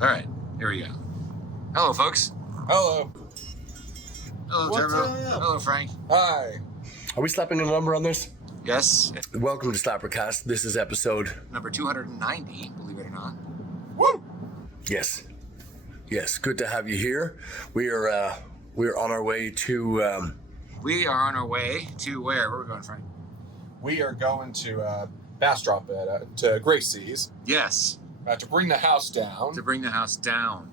All right, here we go. Hello, folks. Hello. Hello, What's Turbo. up? Hello, Frank. Hi. Are we slapping a number on this? Yes, Welcome to SlapperCast. This is episode... number 290, believe it or not. Woo! Yes. Yes, good to have you here. We're on our way to... We are on our way to where? Where are we going, Frank? We are going to Bastrop to Gracie's Yes, to bring the house down. to bring the house down.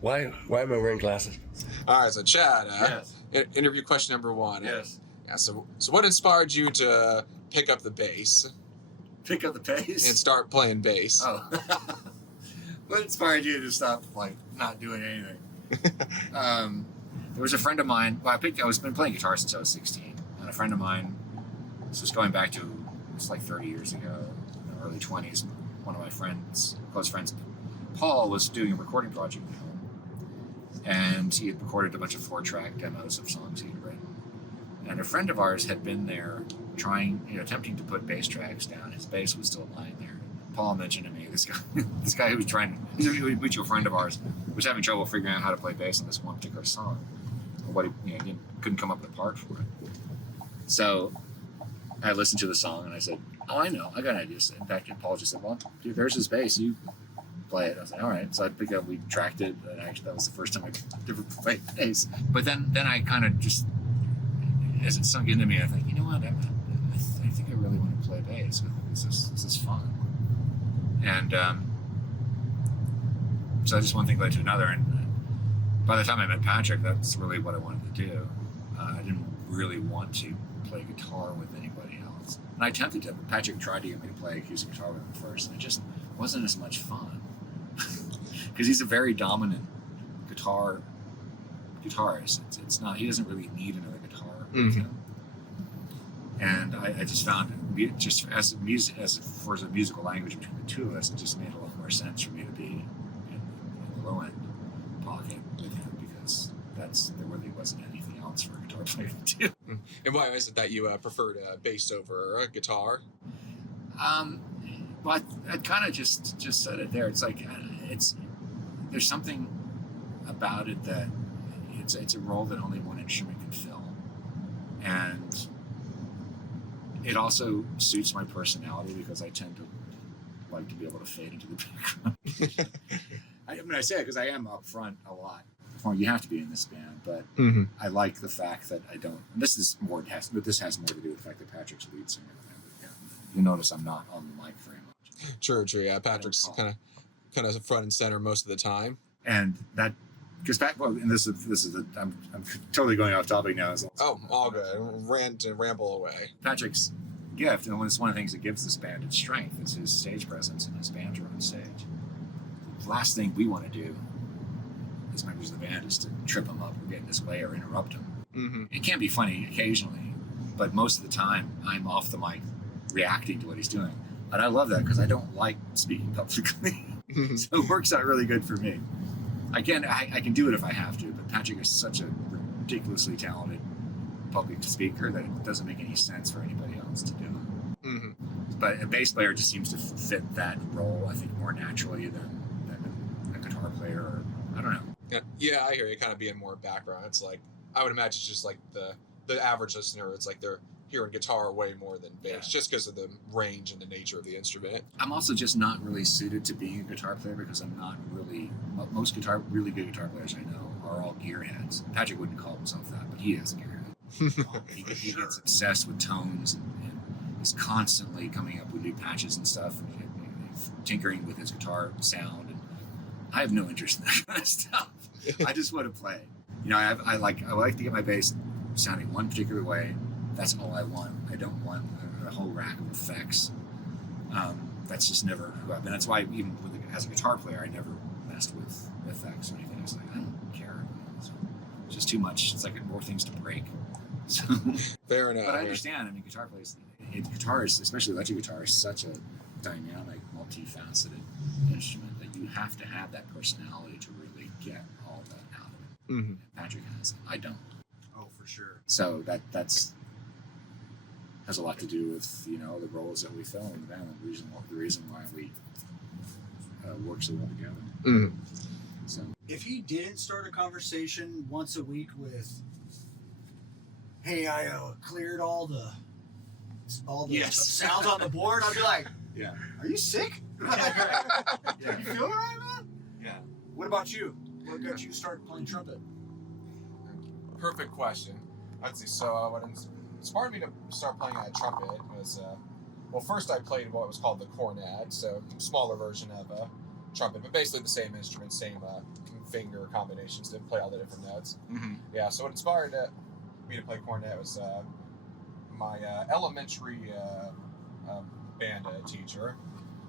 Why am I wearing glasses? All right, so Chad, Yes. interview question number one. Yes. Yeah. So what inspired you to pick up the bass Pick up the pace. and start playing bass? Oh. What inspired you to stop, not doing anything? There was a friend of mine. Well, I was been playing guitar since I was 16, and a friend of mine. This was going back to it's like 30 years ago, in the early 20s. One of my friends, close friends, Paul, was doing a recording project at home, and he had recorded a bunch of 4-track demos of songs he had written. And a friend of ours had been there attempting to put bass tracks down. His bass was still lying there. Paul mentioned to me, this guy who was he's a mutual friend of ours, was having trouble figuring out how to play bass on this one particular song. Or he couldn't come up with a part for it. So I listened to the song and I said, "Oh, I know, I got an idea." In fact, Paul just said, "Well, dude, there's his bass. You play it." I was like, "All right." So I picked up, we tracked it, and actually that was the first time I ever played bass. But then I kind of just, as it sunk into me, I thought, you know what? I think I really want to play bass. This is fun. And so just one thing led to another, and by the time I met Patrick, that's really what I wanted to do. I didn't really want to play guitar with anybody else, and I attempted to. Patrick tried to get me to play acoustic guitar with him first, and it just wasn't as much fun because he's a very dominant guitarist. It's not. He doesn't really need another guitar with him. And I just found it, just as a musical language between the two of us, it just made a lot more sense for me to be in the low end pocket with him, because there really wasn't anything else for a guitar player to do. And why is it that you preferred bass over a guitar? Well, I kind of just said it there. It's like there's something about it that it's a role that only one instrument can fill, and it also suits my personality because I tend to like to be able to fade into the background. I say it because I am up front a lot. Well, you have to be in this band, but I like the fact that I don't. And this has more to do with the fact that Patrick's the lead singer. You'll notice I'm not on the mic very much. True. Yeah, Patrick's kind of front and center most of the time. And that. Because I'm totally going off topic now. All good. Rant and ramble away. Patrick's gift, and it's one of the things that gives this band its strength, is his stage presence and his banter on stage. The last thing we want to do as members of the band is to trip him up or get in his way or interrupt him. Mm-hmm. It can be funny occasionally, but most of the time I'm off the mic reacting to what he's doing. And I love that because I don't like speaking publicly. So it works out really good for me. Again, I can do it if I have to, but Patrick is such a ridiculously talented public speaker that it doesn't make any sense for anybody else to do it. Mm-hmm. But a bass player just seems to fit that role, I think, more naturally than a guitar player, or I don't know. Yeah, I hear you. Kind of being more background. It's like, I would imagine it's just like the average listener, it's like they're hearing guitar way more than bass, just because of the range and the nature of the instrument. I'm also just not really suited to being a guitar player because I'm not really. Most really good guitar players I know are all gearheads. Patrick wouldn't call himself that, but he is a gearhead. He gets obsessed with tones and is constantly coming up with new patches and stuff, and tinkering with his guitar sound. And I have no interest in that kind of stuff. I just want to play. I like to get my bass sounding one particular way. That's all I want. I don't want a whole rack of effects. That's just never who I've been. That's why even as a guitar player, I never messed with effects or anything. It's like, I don't care. It's just too much. It's like more things to break. So, fair enough. But I understand. I mean, guitar players, guitar is, especially electric guitar, is such a dynamic, multifaceted instrument that you have to have that personality to really get all that out of it. Mm-hmm. Patrick has it. I don't. Oh, for sure. So that's has a lot to do with the roles that we fill in the band, and the reason why we works so well together. Mm. So If he didn't start a conversation once a week with, "Hey, I cleared all the Yes. sounds on the board," I'd be like, yeah, "Are you sick? yeah. You feel all right, man?" Yeah. What about you? What got you started playing trumpet? Perfect question. Let's see. So what inspired me to start playing trumpet was, well, first I played what was called the cornet, so a smaller version of trumpet, but basically the same instrument, same finger combinations to play all the different notes. Mm-hmm. Yeah. So what inspired me to play cornet was my elementary band teacher,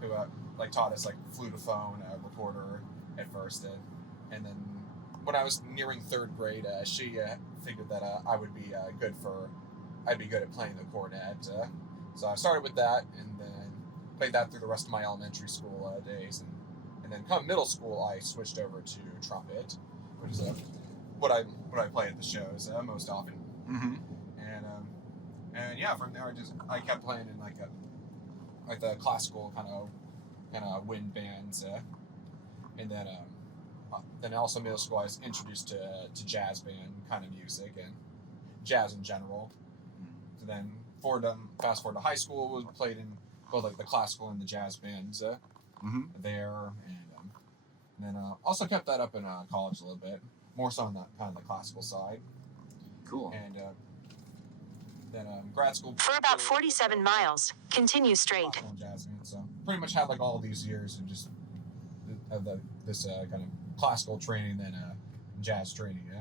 who like taught us like flutophone, recorder at first, and then when I was nearing third grade, she figured that I'd be good at playing the cornet. So I started with that, and then played that through the rest of my elementary school days, and then come middle school, I switched over to trumpet, which is what I play at the shows most often. Mm-hmm. And yeah, from there I kept playing in like the classical kind of wind bands, and then also middle school I was introduced to jazz band kind of music and jazz in general. So then fast forward to high school, we played in both like the classical and the jazz bands there, and then also kept that up in college a little bit, more so on the kind of the classical side. Cool. And then grad school. For about 47 miles, continue straight. Classical and jazz band, so pretty much had like all these years and just of this kind of classical training and jazz training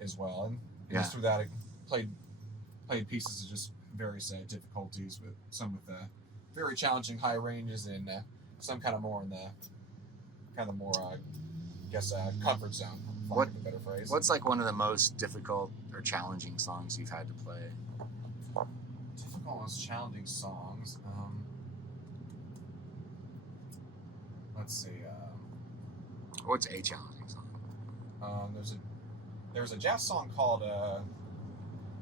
as well, and just through that I played pieces of just various difficulties, with some with very challenging high ranges and some kind of more in the I guess comfort zone, for lack of a better phrase. What's like one of the most difficult or challenging songs you've had to play? Difficult, most challenging songs. Let's see. What's a challenging song? There's a jazz song called.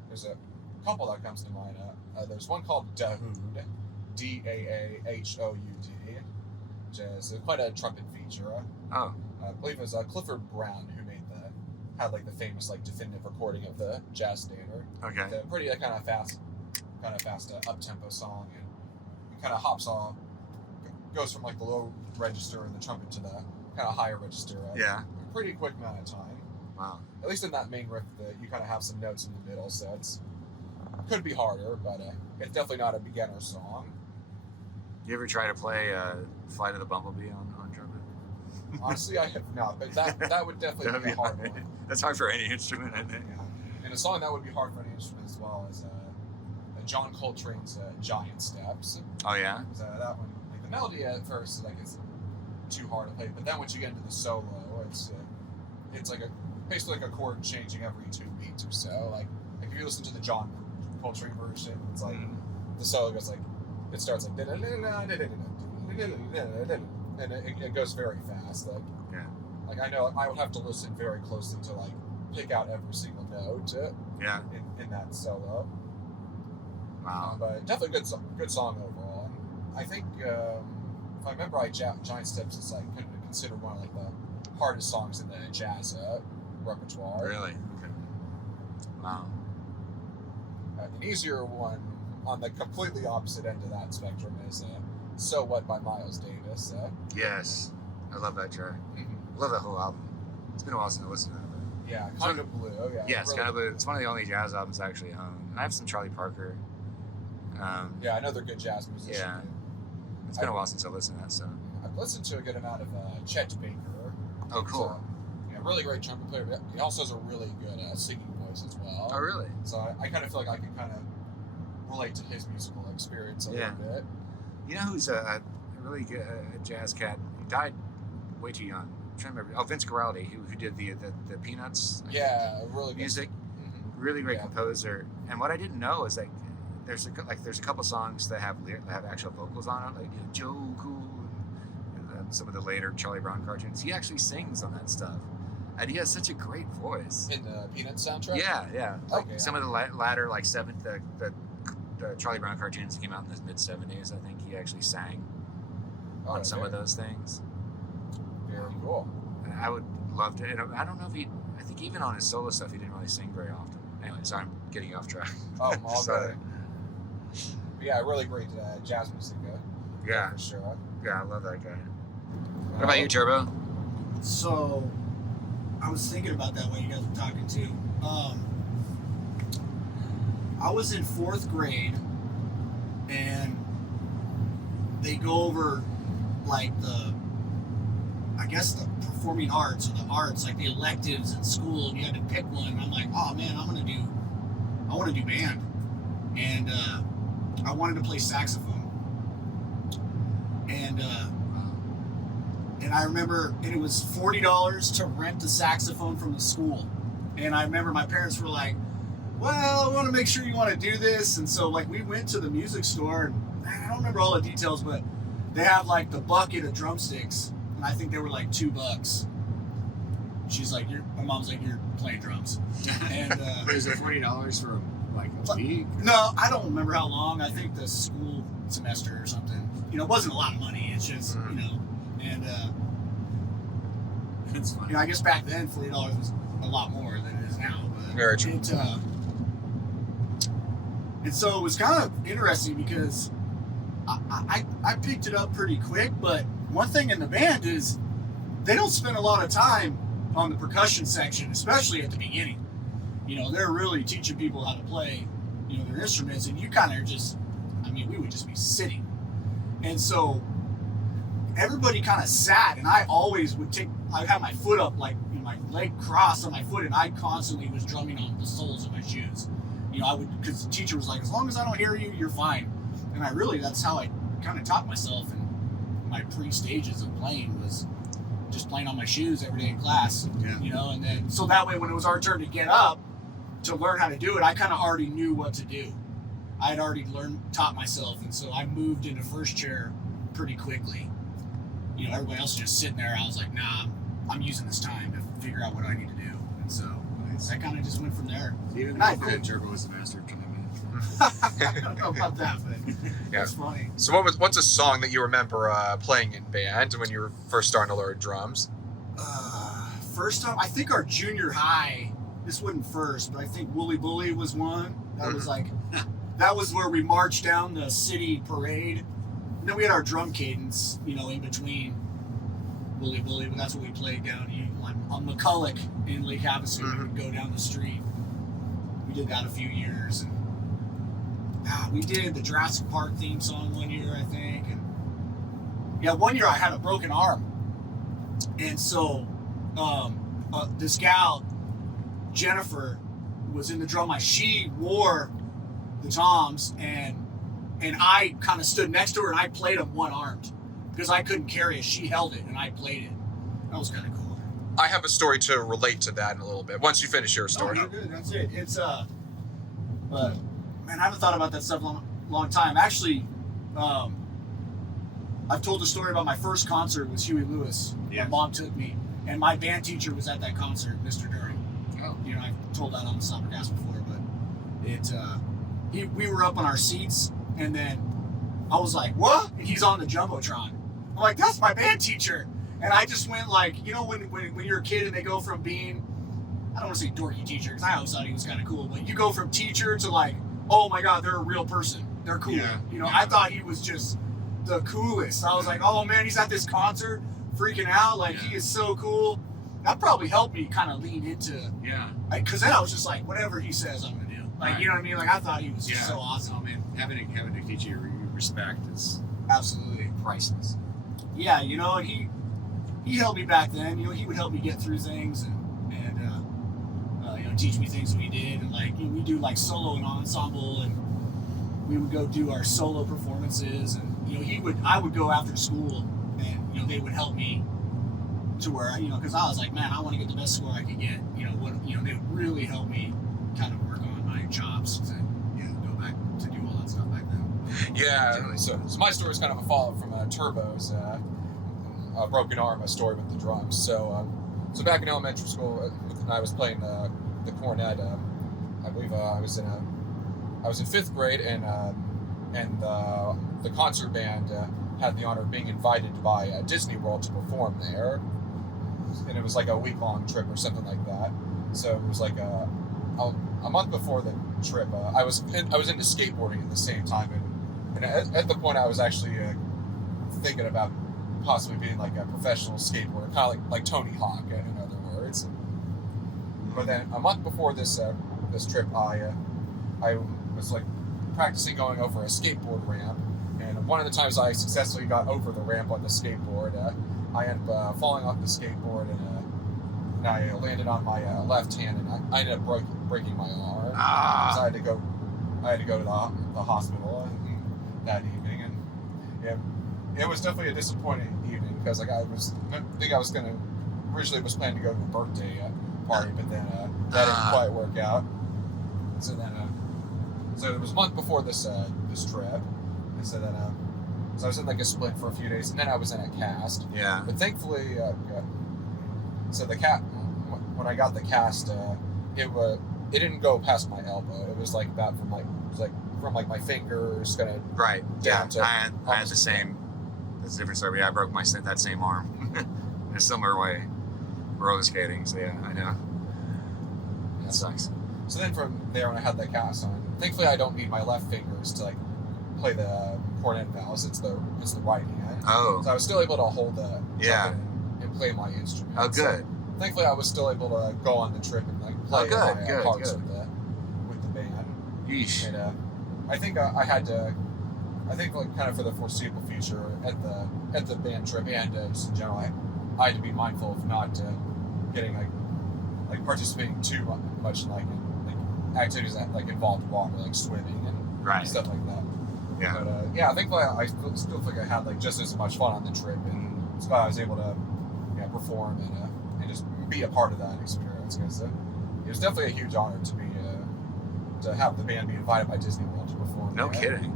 There's a couple that comes to mind. There's one called Dahoud, Daahhoud, which is quite a trumpet feature. Oh. I believe it was Clifford Brown who had like the famous like definitive recording of the jazz standard. Okay. It's a pretty kind of fast up tempo song, and it kind of hops off, goes from like the low register in the trumpet to the kind of higher register. In a pretty quick amount of time. Wow. At least in that main riff, you kind of have some notes in the middle, so could be harder, but it's definitely not a beginner song. You ever try to play Flight of the Bumblebee on trumpet? Honestly, I have not, but that would definitely be a hard one. That's hard for any instrument, I think. Yeah. And a song that would be hard for any instrument as well is John Coltrane's Giant Steps. Oh yeah? That one, like the melody at first, like it's too hard to play, but then once you get into the solo, it's like basically like a chord changing every 2 beats or so. Like if you listen to the John Coltrane version, it's like the solo goes like, it starts like and it goes very fast. Like I know I would have to listen very closely to like pick out every single note in that solo. Wow. But definitely good song overall. And I think if I remember right, Giant Steps is like considered one of like the hardest songs in the jazz repertoire. Really? Okay. Wow. An easier one on the completely opposite end of that spectrum is So What by Miles Davis. Yes. I love that track. I love that whole album. It's been a while since I listened to it. Yeah, Kind of Blue. Yeah, yes, really. Kind of Blue. It's one of the only jazz albums I actually own. I have some Charlie Parker. Yeah, another good jazz musician. Yeah. It's been a while since I listened to that stuff. I've listened to a good amount of Chet Baker. Oh, cool. Really great trumpet player. He also has a really good singing voice as well. Oh, really? So I kind of feel like I can kind of relate to his musical experience a little bit. You know who's a really good jazz cat? He died way too young. I'm trying to remember. Oh, Vince Guaraldi, who did the Peanuts. Yeah, really good music. Really great composer. And what I didn't know is like there's a couple songs that have actual vocals on it, like Joe Cool and some of the later Charlie Brown cartoons. He actually sings on that stuff. And he has such a great voice. In the Peanuts soundtrack? Yeah. Like some of the latter, like the Charlie Brown cartoons that came out in the mid-70s, I think he actually sang. on some of those things. Very cool. And I would love to. And I don't know if I think even on his solo stuff, he didn't really sing very often. Anyway, sorry, I'm getting you off track. Oh, all Sorry. good. Yeah, really great jazz music. Yeah. For sure. Yeah, I love that guy. What about you, Turbo? So, I was thinking about that while you guys were talking too. I was in 4th grade, and they go over like the performing arts or the arts, like the electives in school, and you had to pick one. And I'm like, oh man, I want to do band, and I wanted to play saxophone, and I remember, and it was $40 to rent a saxophone from the school, and I remember my parents were like, well, I want to make sure you want to do this, and so like we went to the music store, and I don't remember all the details, but they have like the bucket of drumsticks, and I think they were like $2. She's like, my mom's like, you're playing drums. And Is it $40 for like a week? no, I don't remember how long. I think the school semester or something. You know, it wasn't a lot of money. It's just, you know, and It's funny. you know, I guess back then $40 was a lot more than it is now. But Very true. And so it was kind of interesting because I picked it up pretty quick, but one thing in the band is they don't spend a lot of time on the percussion section, especially at the beginning. You know, they're really teaching people how to play, you know, their instruments, and you kind of just, I mean, we would just be sitting. And so everybody kind of sat, and I always I'd have my foot up, like, you know, my leg crossed on my foot, and I constantly was drumming on the soles of my shoes. You know, because the teacher was like, as long as I don't hear you, you're fine. And that's how I kind of taught myself in my pre-stages of playing, was just playing on my shoes every day in class. Yeah. You know, and then, so that way when it was our turn to get up to learn how to do it, I kind of already knew what to do. I had already taught myself, and so I moved into first chair pretty quickly. You know, everybody else was just sitting there. I was like, nah, I'm using this time to figure out what I need to do. And so I kind of just went from there. Even And I though could- Turbo was the master of time management. I don't know about that, but Yeah. that's funny. So what's a song that you remember playing in band when you were first starting to learn drums? First time, I think our junior high, this wasn't first, but I think Wooly Bully was one. That was like, that was where we marched down the city parade. And then we had our drum cadence, you know, in between Wooly Bully, but that's what we played down on McCulloch in Lake Havasu. We would go down the street. We did that a few years. And we did the Jurassic Park theme song one year, I think. And yeah, one year I had a broken arm. And so this gal, Jennifer, was in the drum line. She wore the toms, and I kind of stood next to her, and I played them one-armed because I couldn't carry it. She held it, and I played it. That was kind of cool. I have a story to relate to that in a little bit. Once you finish your story. No, you're good. That's it. It's but man, I haven't thought about that stuff long time. Actually, I've told the story about my first concert with Huey Lewis. Yeah. My mom took me, and my band teacher was at that concert, Mr. During. Oh. You know, I've told that on the SlapperCast before, but we were up on our seats, and then I was like, what? And he's on the Jumbotron. I'm like, that's my band teacher. And I just went like, you know, when you're a kid and they go from being, I don't want to say dorky teacher, because I always thought he was kind of cool, but you go from teacher to like, oh my God, they're a real person. They're cool. Yeah. You know, I thought he was just the coolest. I was like, oh man, he's at this concert freaking out. Like, he is so cool. That probably helped me kind of lean into, Yeah. because then I was just like, whatever he says, I'm going to do. Like, Right. you know what I mean? Like, I thought he was just Yeah. so awesome. Oh man, having a teacher you respect is Absolutely. priceless. Yeah, you know, and he helped me back then. You know, he would help me get through things and you know, teach me things that we did. And like, you know, we do like solo and ensemble, and we would go do our solo performances. And you know, I would go after school, and you know, they would help me to where, you know, because I was like, man, I want to get the best score I could get. You know, they would really help me kind of work on my chops to go back to do all that stuff back then. Yeah, so my story is kind of a follow-up from Turbo's broken arm story with the drums. So back in elementary school, I was playing the cornet. I believe I was in 5th grade, and the concert band had the honor of being invited by Disney World to perform there, and it was like a week-long trip or something like that. So it was like a month before the trip. I was into skateboarding at the same time, and at the point I was actually thinking about possibly being like a professional skateboarder, kind of like Tony Hawk, in other words. But then a month before this trip, I was like practicing going over a skateboard ramp, and one of the times I successfully got over the ramp on the skateboard, I ended up falling off the skateboard, and I landed on my left hand, and I ended up breaking my arm. So I had to go to the hospital that evening, and yeah, it was definitely a disappointing evening because like I was originally was planning to go to a birthday party, but then that didn't quite work out. So then so it was a month before this trip, and so then so I was in like a split for a few days, and then I was in a cast. Yeah. But thankfully, so the when I got the cast, it didn't go past my elbow. It was like about from my fingers kind of Right. down to. I had the same. That's a different story. Yeah, I broke that same arm in a similar way, roller skating. So yeah, I know. That sucks. So then from there, when I had that cast on, thankfully I don't need my left fingers to like play the cornet valves. It's the right hand. Oh. So I was still able to hold the Yeah. and play my instrument. Oh, good. So thankfully, I was still able to go on the trip and like play good, parts good. with the band. Yeesh. And I think I had to. I think like kind of for the foreseeable future at the band trip and just in general, I had to be mindful of not getting like participating too much in like activities that like involved water, like swimming and Right. stuff like that. Yeah. But yeah, I think I still think I had like just as much fun on the trip, and so I was able to perform and just be a part of that experience, because it was definitely a huge honor to have the band be invited by Disney World to perform. No there. kidding.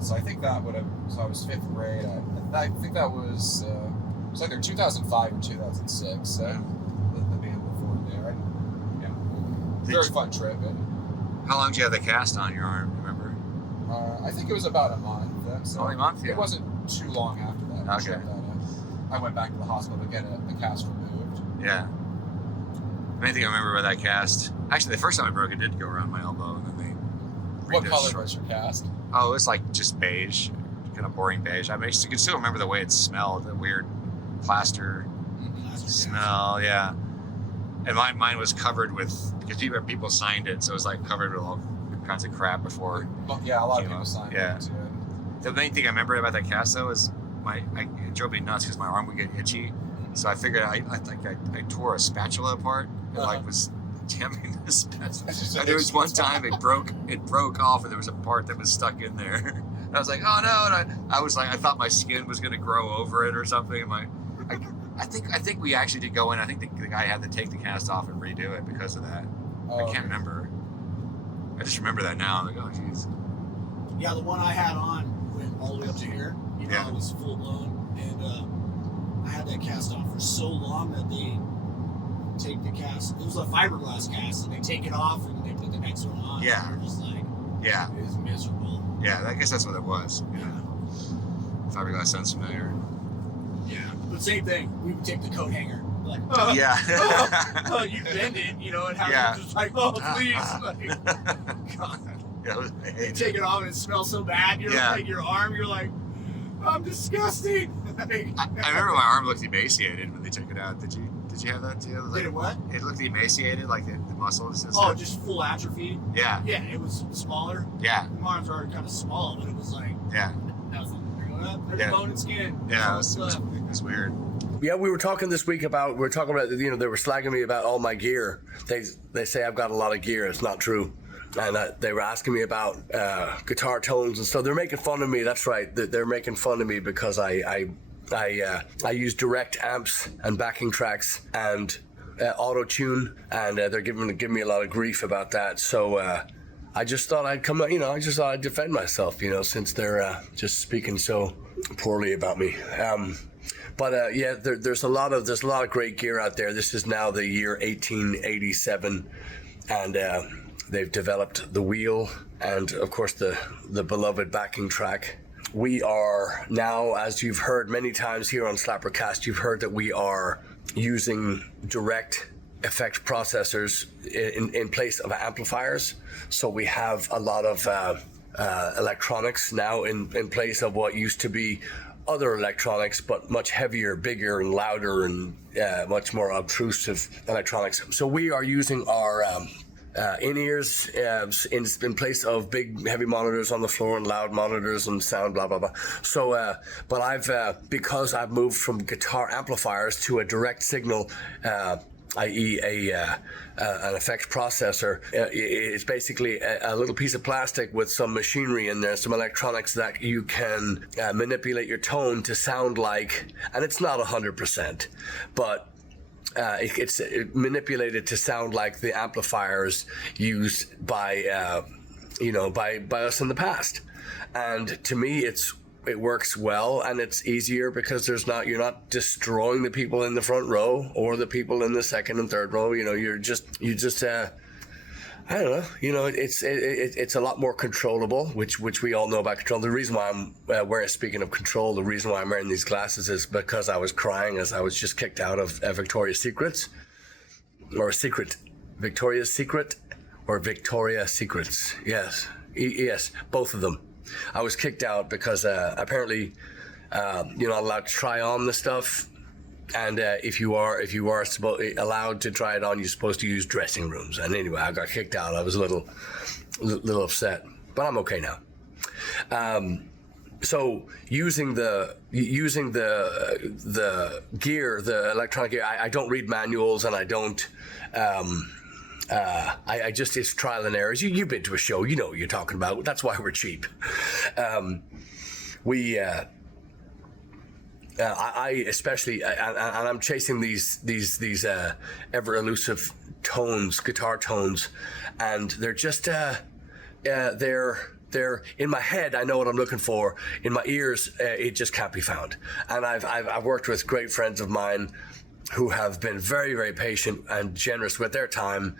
So I think that would have. So I was 5th grade. I think that was it was either 2005 or 2006. The band performed there. And, very fun trip. And How long did you have the cast on your arm? Remember? I think it was about a month. So Only a month. Yeah. It wasn't too long after that Okay. trip that I went back to the hospital to get the cast removed. Yeah. The main thing I remember about that cast, actually, the first time I broke it did go around my elbow, and then they. What redid it color short. was your cast? Oh, it's like just beige, kind of boring beige. I mean, you can still remember the way it smelled, the weird plaster smell. Yeah. And mine was covered with, because people signed it, so it was like covered with all kinds of crap before. Yeah, a lot of You know, people signed yeah. it too. The main thing I remember about that cast though is it drove me nuts because my arm would get itchy. So I figured I tore a spatula apart and like was jamming the spatula. And there was one time it broke off and there was a part that was stuck in there. And I was like, oh no! And I was like, I thought my skin was gonna grow over it or something. And I think we actually did go in. I think the guy had to take the cast off and redo it because of that. I can't remember. I just remember that now. I'm like, oh jeez. Yeah, the one I had on went all the way up to here. Yeah. It was full blown, and I had that cast on for so long that they take the cast. It was a fiberglass cast, and they take it off and they put the next one on. Yeah. And they're just like, Yeah. it is miserable. Yeah, I guess that's what it was. Yeah. Fiberglass sounds familiar. Yeah. But same thing. We would take the coat hanger. Like, Yeah. you bend it, and have Yeah. it just like, oh, please. Like, God. Yeah, I you hate take it. it off and it smells so bad. You're Yeah. like, your arm, you're like, I'm disgusting. I remember my arm looked emaciated when they took it out. Did you have that too? Did it what? It looked emaciated, like the muscles and Oh, stuff. just full atrophy. Yeah. Yeah, it was smaller. Yeah. My arms are kind of small, but it was like, Yeah. nothing. They're going up. There's Yeah. bone and skin. Yeah. It There's all was stuff. weird. Yeah, we were talking this week about they were slagging me about all my gear. They say I've got a lot of gear. It's not true. And they were asking me about guitar tones and stuff. They're making fun of me. That's right. They're making fun of me because I use direct amps and backing tracks and auto tune, and they're giving me a lot of grief about that. So I just thought I'd come. I just thought I'd defend myself. Since they're just speaking so poorly about me. But yeah, there's a lot of great gear out there. This is now the year 1887, and they've developed the wheel and of course the beloved backing track. we are now, as you've heard many times here on SlapperCast, you've heard that we are using direct effect processors in place of amplifiers. So we have a lot of electronics now in place of what used to be other electronics, but much heavier, bigger, and louder, and much more obtrusive electronics. So we are using our in-ears in place of big heavy monitors on the floor and loud monitors and sound, blah blah blah. So but I've because I've moved from guitar amplifiers to a direct signal, i.e. an effects processor. It's basically a little piece of plastic with some machinery in there, some electronics that you can manipulate your tone to sound like, and it's not 100%, but it's manipulated to sound like the amplifiers used by by us in the past. And to me, it works well, and it's easier because you're not destroying the people in the front row or the people in the second and third row. You just I don't know. It's a lot more controllable, which we all know about control. The reason why I'm speaking of control, the reason why I'm wearing these glasses is because I was crying as I was just kicked out of Victoria's Secrets, or Victoria's Secret, or Victoria's Secrets. Yes, both of them. I was kicked out because apparently you're not allowed to try on the stuff, and if you are allowed to try it on, you're supposed to use dressing rooms. And anyway, I got kicked out. I was a little upset, but I'm okay now. So using the gear, the electronic gear, I don't read manuals, and I don't. I just, it's trial and errors. You've been to a show, you know what you're talking about. That's why we're cheap. I especially, and I'm chasing these ever elusive tones, guitar tones, and they're just they're in my head. I know what I'm looking for. In my ears, it just can't be found. And I've worked with great friends of mine who have been very, very patient and generous with their time,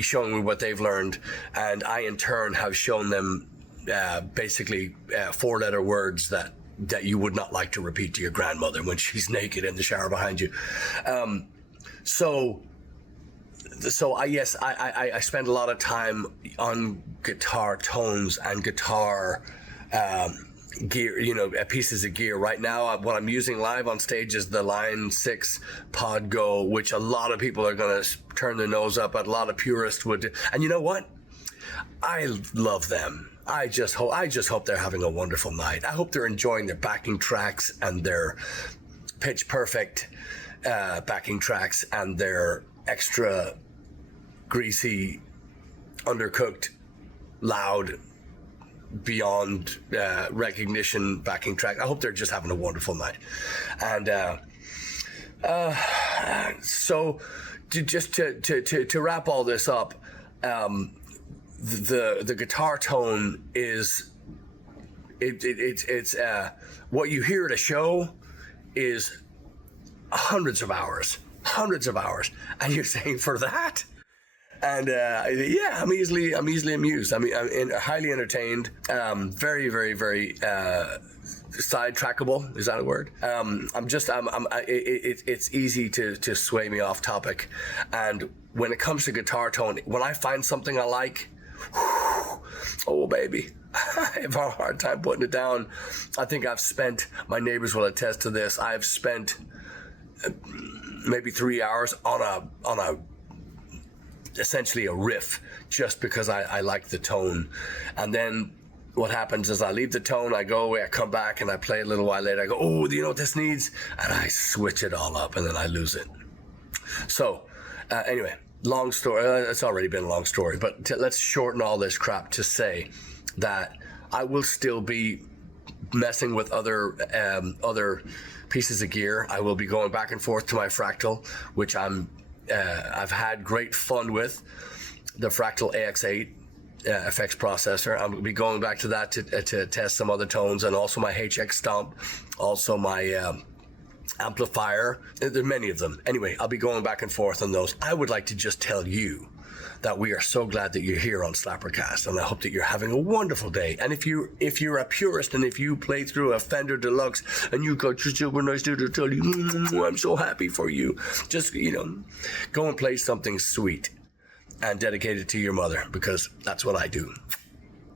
showing me what they've learned. And I, in turn, have shown them basically 4-letter words that you would not like to repeat to your grandmother when she's naked in the shower behind you. So I spend a lot of time on guitar tones and guitar gear, pieces of gear. Right now, what I'm using live on stage is the Line 6 Pod Go, which a lot of people are going to turn their nose up at. A lot of purists would. And you know what? I love them. I just hope they're having a wonderful night. I hope they're enjoying their backing tracks and their pitch perfect backing tracks and their extra greasy, undercooked, loud, beyond recognition backing track. I hope they're just having a wonderful night. And so to wrap all this up, the guitar tone is it's what you hear at a show is hundreds of hours, and you're saying for that. And I'm easily amused. I mean, I'm highly entertained. Very, very, very sidetrackable. Is that a word? It's easy to sway me off topic. And when it comes to guitar tone, when I find something I like, oh baby, I have a hard time putting it down. I think my neighbors will attest to this. I've spent maybe 3 hours on a essentially a riff, just because I like the tone. And then what happens is I leave the tone, I go away, I come back, and I play a little while later. I go, oh, do you know what this needs? And I switch it all up, and then I lose it. So anyway, long story. It's already been a long story, but let's shorten all this crap to say that I will still be messing with other pieces of gear. I will be going back and forth to my Fractal, which I've had great fun with, the Fractal AX8 effects processor. I'm going to be going back to that to test some other tones, and also my HX Stomp, also my amplifier. There are many of them. Anyway, I'll be going back and forth on those. I would like to just tell you that we are so glad that you're here on SlapperCast, and I hope that you're having a wonderful day. And if you're a purist, and if you play through a Fender Deluxe and you got your super nice dude to tell you, I'm so happy for you, just go and play something sweet and dedicate it to your mother, because that's what I do.